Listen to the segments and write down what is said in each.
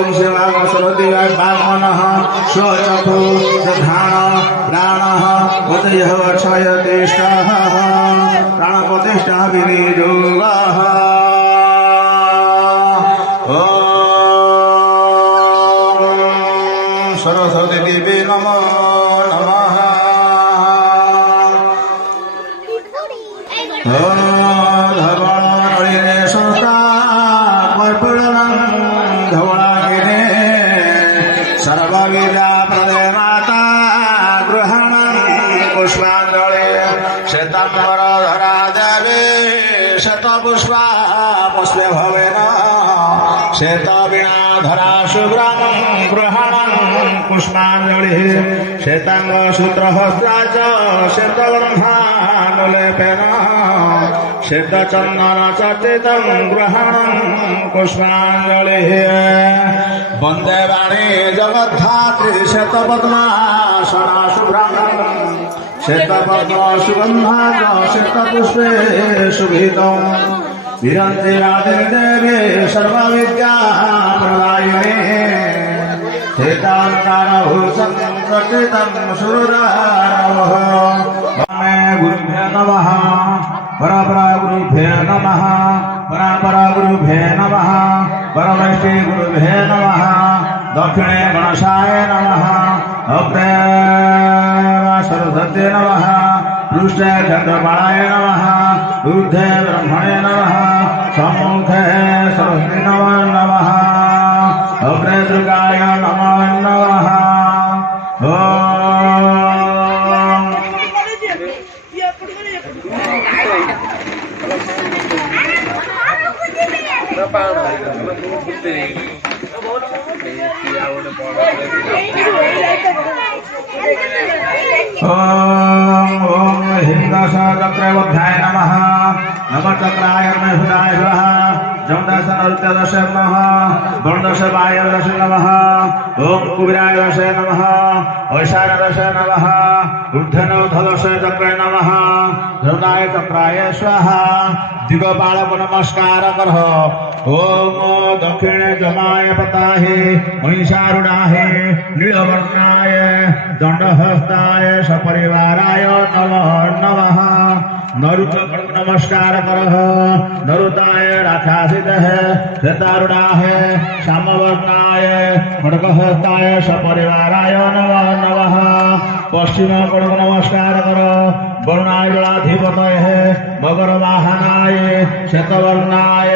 ओम शिवाय सरदेवाय बामनः स्वचक्षु दधान प्राणः उदयः क्षयतिष्ठः प्राणप्रतिष्ठा विनियोगः ओम सरस्वती देवी नमो नमः सर्वविद्या प्रदे माता गृहण पुष्पांजलि श्वेतांबर धरा देवी शतपुष्पा पुष्पे भवेन श्वेत वीणा धरा शुभ्रं गृहण पुष्पांजलि श्वेतांग सूत्रहस्ता च श्वेतगन्धानुलेपेन श्वेतचन्दन चर्चितं गृहणं पुष्पांजलि वंदे वाणी जगद्धात्री श्वेतपद्मासना शुभ्रं श्वेतपद्म सुगन्धा श्वेतपुष्पे शुभितं विरन्ति आदिदेवे सर्वविद्या प्रदायिने श्वेतालङ्कारभूषं प्रकृतं सुरदारवः गुरुभ्यो नमः परपरा गुरुभ्यो नमः परापरा गुरुभ्यो नमः परमेष्टि गुरुभ्यो नमः दक्षिणे गणेशाय नमः अग्रे सरस्वती नमः पृष्ठे चन्द्रपाणाय नमः ऊर्ध्वे ब्रह्मणे नमः सम्मुखे सरस्वती नमः अग्रे दुर्गाय नमो नमः ओम हिंदशक्रवध्याय नमः नमचक्राय महेशाय नमः जमदशनरुत्यदश नमः वर्णदशवायदश नमः ओम कुबेरायदश नमः ऐशानदश नमः ऊर्ध्वनोधदश चक्राय नमः धृताय चक्राय स्वाहा दिगपालक नमस्कार करह ओम दक्षिणे जमाय पताहे महिषारूढ़ाहे नीलवर्णाय दंडहस्ताय सपरिवाराय नमः नमः नरुचक नमस्कार करह नरुताय राक्षासितः श्वेतारूढ़ाः श्यामवर्णाय खड्गहस्ताय सपरिवाराय नमः नमः पश्चिम कड़क नमस्कार कर वरुणाय जलाधिपतये मगरवाहनाय श्वेतवर्णाय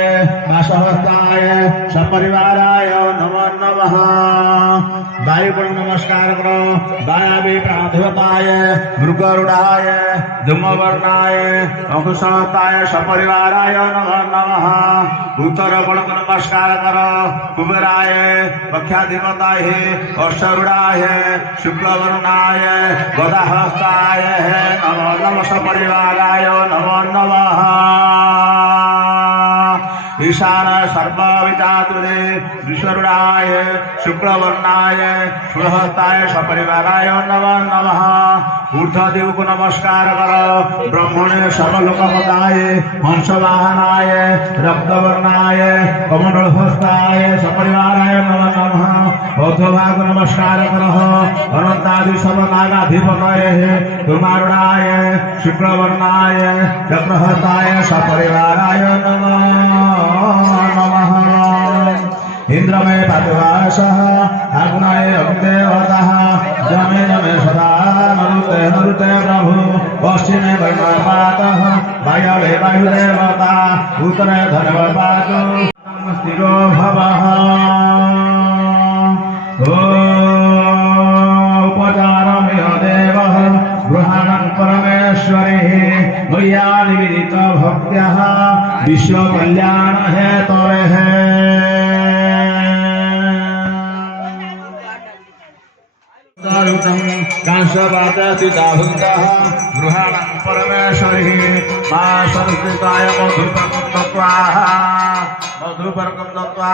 मासहस्ताय सपरिवाराय नमो नमः वायुगुण नमस्कार करो वायावी प्राधिपताय मृगरूढ़ाय धूमवर्णाय अंकुशहस्ताय सपरिवाराय नमो नमः उत्तर गुण नमस्कार करो कुबेराय पक्षाधिपताय अश्वरूढ़ाय शुक्लवर्णाय गदाहस्ताय नमो नमः सपरिवाराय नमो नमः ईशानाय सर्वविचातुरे विश्वरूढाय शुक्लवर्णाय सुहस्ताय सपरिवाराय नमो नमः। ऊर्ध्वदेव को नमस्कार करो। ब्रह्मणे सर्वलोकपताय हंसवाहनाय रक्तवर्णाय कमंडलहस्ताय सपरिवाराय नमो नमः। अधोभाग नमस्कार करो। अनंतादि सर्वनागाधिपतये कुमारुणाय शुक्लवर्णाय चक्रहस्ताय सपरिवाराय नमो नमः। इंद्रमे पतिवासः अग्नये अग्निदेवतः जमे जमे सदा नरुते नरुते प्रभु। पश्चिमे वर्णपातः वायवे वायुदेवता उत्तरे धनवपातो स्थिरो भवः। उपचारमिह देवः गृहाणं परमेश्वरिः मय्या निवेदित भक्त्याः विश्वकल्याण हेतवे। गृहाणं परमेश्वरिः मा संस्कृताय मधुपर्कं दत्त्वा